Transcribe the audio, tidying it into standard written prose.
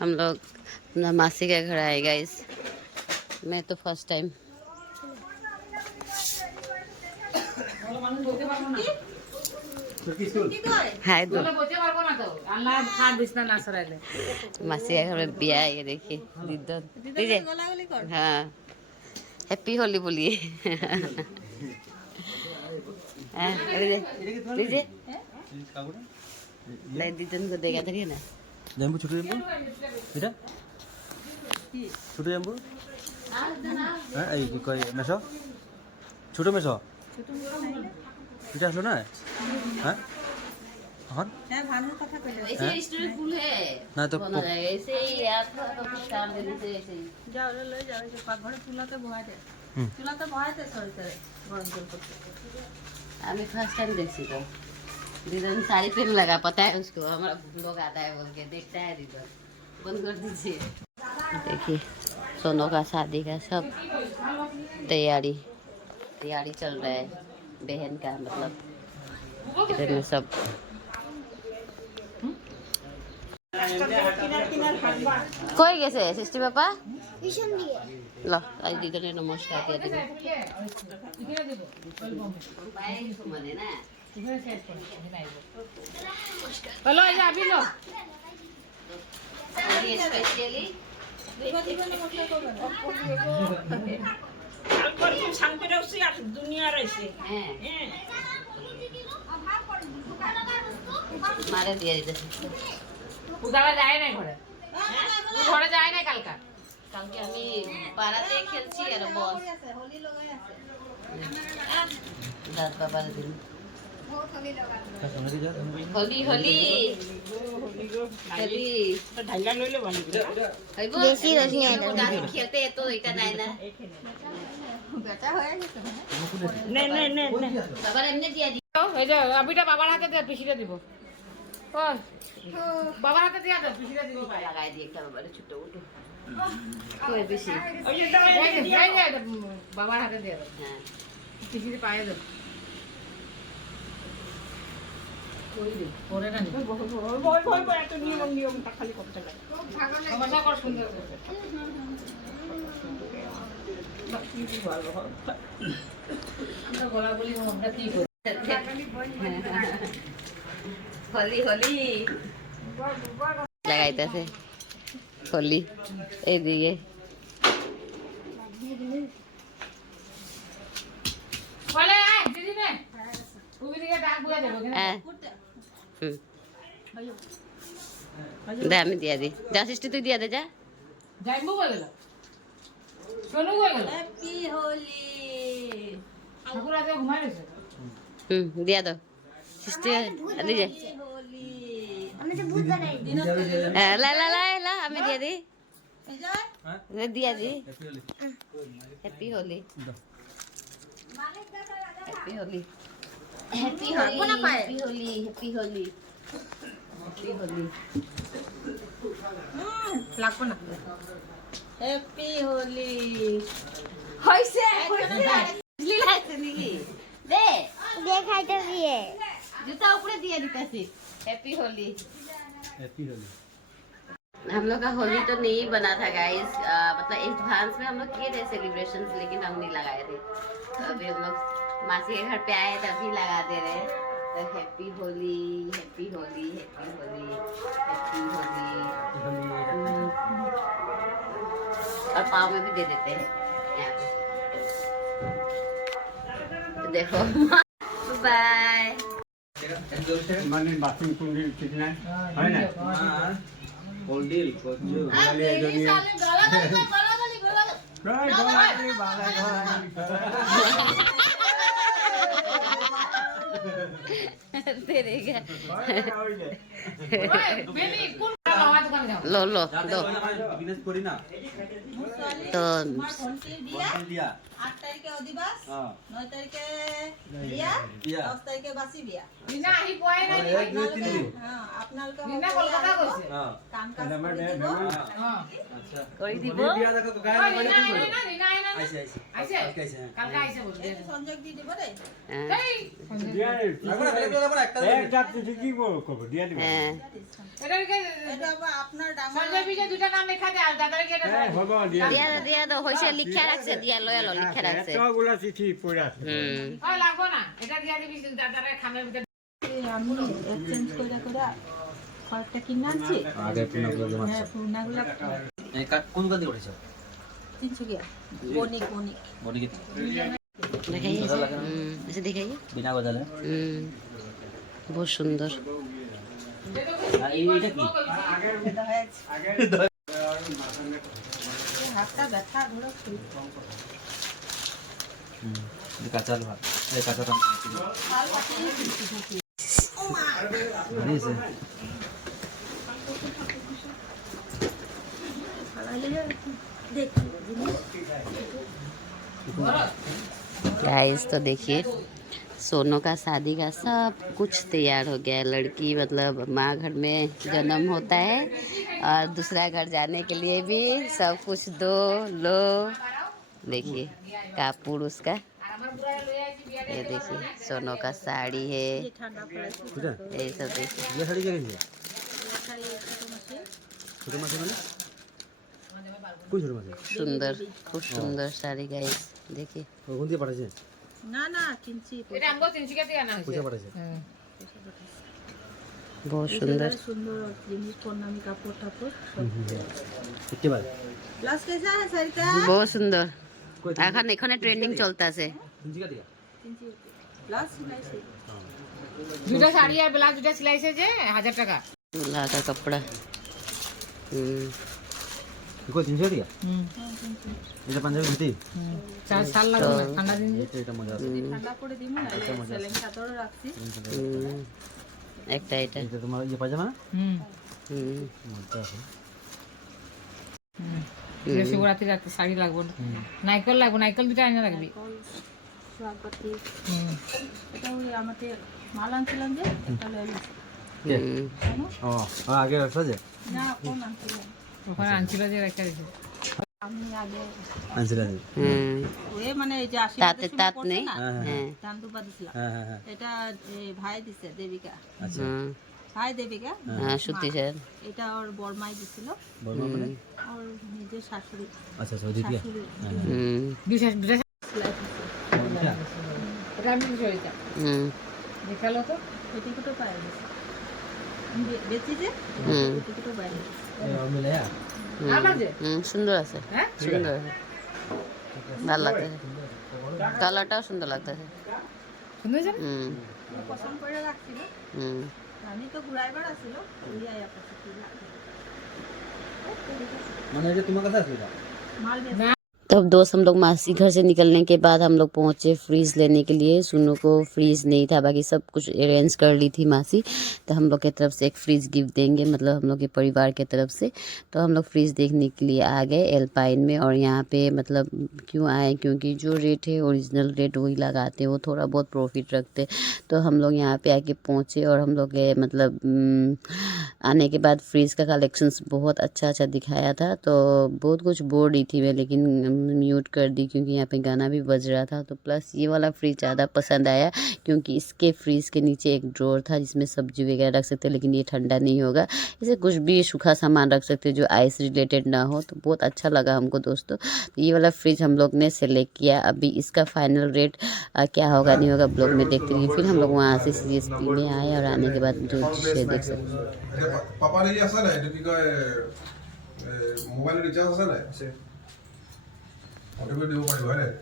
हम लोग अपना मासी के घर आए गाइस। मैं तो फर्स्ट टाइम। हाय दो मासी के घर में बिया है, ये देखिए दीदी। हाँ हैप्पी होली बोलिए। लीजिए दीदन को देगा देखिए ना। জাম্বু ছোট জাম্বু এটা ছোট জাম্বু হ্যাঁ এই কি কয় মেশো ছোট মেশো এটা আসলো না হ্যাঁ এখন হ্যাঁ ভানুর কথা কইলে ऐसे स्टोरी फुल है না তো बना जाएगा ऐसे ही आप तो कुछ काम देने से ऐसे ही। যাও রে লই যাও এই যে পাকঘরে চুলাতে বহাইতে সরি করে গরম জল করতে। हमें फर्स्ट टाइम देखी तो दीदन साड़ी पहन लगा, पता है उसको हमारा लोग आता है बोल के देखता है दीदन। बंद कर दीजिए। देखिए सोनों का शादी का सब तैयारी चल रहा है, बहन का मतलब इधर में सब। कोई कैसे है सिस्टी पापा लो आज दीदन ने नमस्कार किया देखो। হ্যালো এই আবি লো स्पेशली তারপর কি সামনে উসি আর দুনিয়া রইছে मारे दिया इधर উদালা যায় না ঘরে ঘরে যায় না কালকা কালকে আমি পাড়াতে খেলছি আর বস দাদ বাবার দিন হোলি হোলি হোলি ঢাইলা লইলে ভালো হইব বেশি রসি খেলতে তো এটা নাই না বেটা হয়ে গেছে নে নে নে নে বাবার এমনি দিয়া দি এই যে আবিটা বাবার হাতে দে পিছিয়ে দিব ও বাবার হাতে দিয়া দে পিছিয়ে দিব ভাই লাগাই দিয়ে একটা বাবার ছোট উঠো কই বেশি ওই যে বাবার হাতে দিয়ে দাও হ্যাঁ পিছিয়ে পায়ে দাও কই দে পরে না ভয় ভয় ভয় এত নিয়মটা খালি করতে লাগে ভাগনা কর সুন্দর করে আমরা গলা বলি আমরা কি করি হোলি হোলি লাগাইতেছে হোলি এইদিকে বলে আয় দিদি নে তুমি দিকে ডাক বুয়া দেব হ্যাঁ দে আমি দিয়া দি যা সৃষ্টি তুই দিয়া দে যা যাইবো বলে গেল সোনু বলে গেল হ্যাপি হোলি ঠাকুর আজ ঘুমাই রয়েছে দিয়া দাও সৃষ্টি দিজে লা লা লা লা আমি দিয়া দি দিয়া দি happy Holi happy Holi happy Holi happy Holi happy Holi happy Holi লাগবো না হ্যাপি হোলি হইছে লীলাছে নাকি দে দেখাইতে দিয়ে जूता ऊपर दिया दिखासी हैप्पी होली হ্যাপি হোলি हम लोग का होली तो नहीं बना था गाइस, मतलब एडवांस में हम लोग किए थे सेलिब्रेशंस लेकिन हम नहीं लगाए थे। तो अभी हम लोग मासी के घर पे आए तभी लगा दे रहे। तो happy Holi happy Holi happy Holi happy Holi और पाँव में भी दे देते हैं यहाँ पे। तो देखो बाय মানে বাথরুম কুন্ডি ঠিক না হয় না কোলডিল কোজু বলে এজনি রাই গলালি বালাই तेरे क्या বেবি কোন বাবা দোকানে যাও लो लो दो বিজনেস করি না तो দিয়া 8 তাৰিখে অধিবাস, অ 9 তাৰিখে বিয়া, বিয়া 10 তাৰিখে বাচি বিয়া। দিনা আহি পোৱাই নাই নেকি? এক দুই তিনি দিন আপোনালোকে দিনা কলকাতা গৈছে। অ কাম কাজ কৰি দিব। আচ্ছা কৰি দিব বিয়া দেখো গায় ঐ, মানে দিনা কি আহিলে কৰিব না, দিনা আহিলে না? আইছে আইছে আহিছে? আইছে কালকে আহিছে বোলে। এইটো সংযোগ দি দিব দেই। এই, আগora বেলেগ বেলেগ আগora একটা হ্যাঁ এটাকে এইটো আপোনাৰ ডাঙৰ সঞ্জয় বিজয় দুটা নাম লেখা দে আর দাদার কি এটা দিয়া দিয়া তো হৈছে লিখা ৰাখছে দিয়া লৈ আলো লিখা ৰাখছে ওই লাগবো না এটা দিয়া দিবি দাদারে খামের ভিতর আমি এক্সচেঞ্জ করে করে কয়েকটা কিনে আনছি। আগে পুনাগুলো জমা হ্যাঁ পুরনাগুলো এই কাট কোন গাদি করেছো 300 গিয়া বনিক বনিক বডি কি দেখাইয়ে এসে দেখাইয়ে বিনা গজালে বহুত সুন্দর আর এইটা কি হাতটা ব্যথা ধরে কাঁচা লোহা এই কাঁচাটা দিয়েছে गाइस तो देखिए सोनू का शादी का सब कुछ तैयार हो गया है। लड़की मतलब माँ घर में जन्म होता है और दूसरा घर जाने के लिए भी सब कुछ दो लो। देखिए कापूर उसका ये देखिए सोनू का साड़ी है ये सब देखिए ये साड़ी क्या किनছে ছোট মাছ মানে কোন ছোট মাছ सुंदर खूब सुंदर साड़ी गाइस देखिए কোন দিয়ে পাঠাইছে না না কিনছি এটা আমগো 300 টাকা দিয়ে আনা হয়েছে পয়সা পাঠাইছে बहुत सुंदर সুন্দর জিনিস প্রণামী কাপড় টাপড় কিতনে বার প্লাস कैसा है साड़ी का बहुत सुंदर এখন এখানে ট্রেন্ডিং চলতেছে কিনছি কা দিয়া प्लस सिलाइছে দুটো শাড়ি আর ব্লাউজ দুটো সিলাইছে যে 1000 টাকা दूल्हा का कपड़ा কই 300 দিয়া এটা পাঞ্জাবি ধুতি 4 সাল লাগবে না, ঠান্ডা দিন যে এটা মজা আছে ঠান্ডা করে দিমু না সেলেন চাদর রাখছি একটা এটা এটা তোমার ইয়ে পাজামা হুম মজা আছে শিবরাত্রি রাতে শাড়ি লাগবে না নাইকল লাগবে নাইকল দুটো আইনা রাখবি সোয়াগতি হুম এটা ওই আমাদের মাল আনছিলাম যে এটা লয়ে ও আগে রাখা যে না কোন আনছিলাম ওখানে আনছিল যে একটা দিছে আমি আগে আনছিলা ওই মানে এই যে তাতে তাত নেই হ্যাঁ চান্দুবা দিছিলাম হ্যাঁ হ্যাঁ এটা ভাই দিছে দেবিকা আচ্ছা ভাই দেবিকা হ্যাঁ সুতি স্যার এটা ওর বড়মাই দিছিল বলবো মানে ওর নিজের শাশুড়ি আচ্ছা সৌদি দিয়া শাশুড়ি দুটো সেলাই দিছে এটা আমি দিছি ওইটা দেখালো তো পেটিকুটো পায়ে দিছে বেচি যে পেটিকুটো পায়ে দিছে মিলে আমার যে সুন্দর আছে হ্যাঁ সুন্দর ভালো লাগতেছে কালারটাও সুন্দর লাগতেছে সুন্দর আছে পছন্দ করে রাখছিল আমি তো ঘুরাইবার আসছিল ওইয়াই আপনি কি মানে যে তোমার কাছে আসলে মাল तो अब दोस्त हम लोग मासी घर से निकलने के बाद हम लोग पहुँचे फ्रीज लेने के लिए। सुनो को फ्रीज नहीं था, बाकी सब कुछ अरेंज कर ली थी मासी। तो हम लोग की तरफ से एक फ्रीज गिफ्ट देंगे, मतलब हम लोग के परिवार के तरफ से। तो हम लोग फ्रीज देखने के लिए आ गए एल्पाइन में। और यहाँ पे मतलब क्यों आए, क्योंकि जो रेट है ओरिजिनल रेट वही लगाते हैं, वो थोड़ा बहुत प्रॉफिट रखते। तो हम लोग यहाँ पे आके पहुँचे और हम लोग मतलब आने के बाद फ्रीज का कलेक्शंस बहुत अच्छा अच्छा दिखाया था। तो बहुत कुछ बोल रही थी मैं, लेकिन म्यूट कर दी क्योंकि यहाँ पे गाना भी बज रहा था। तो प्लस ये वाला फ्रिज ज़्यादा पसंद आया क्योंकि इसके फ्रिज के नीचे एक ड्रॉर था जिसमें सब्जी वगैरह रख सकते, लेकिन ये ठंडा नहीं होगा। इसे कुछ भी सूखा सामान रख सकते जो आइस रिलेटेड ना हो। तो बहुत अच्छा लगा हमको दोस्तों। तो ये वाला फ्रिज हम लोग ने सेलेक्ट किया। अभी इसका फाइनल रेट क्या होगा नहीं होगा ब्लॉग में देखते रहिए। फिर हम लोग वहाँ से CSP में आए और आने के बाद जो चीज़ें देख सकते। পাপা নি আছে না এটা কি কয় মোবাইল রিচার্জ আছে না আছে ওটা দিব পারিব হ্যাঁ